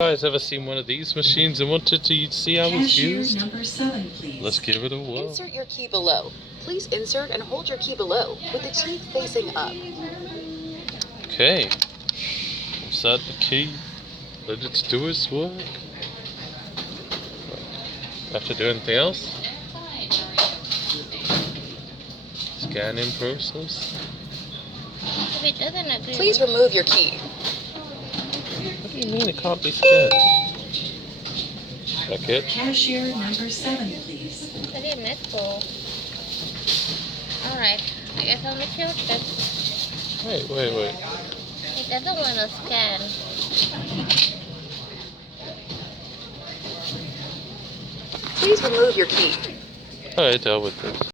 Guys ever seen one of these machines and wanted to see how it's used? Number 7, please. Let's give it a whirl. Insert your key below. Please insert and hold your key below with the teeth facing up. Okay. Insert the key. Let it do its work. Have to do anything else? Scanning process. If it doesn't agree, Please remove your key. What do you mean it can't be scanned? Check it. Cashier number 7, please. I didn't let go. Alright, I guess I'll make you this. Wait. It doesn't want to scan. Please remove your key. Alright, deal with this.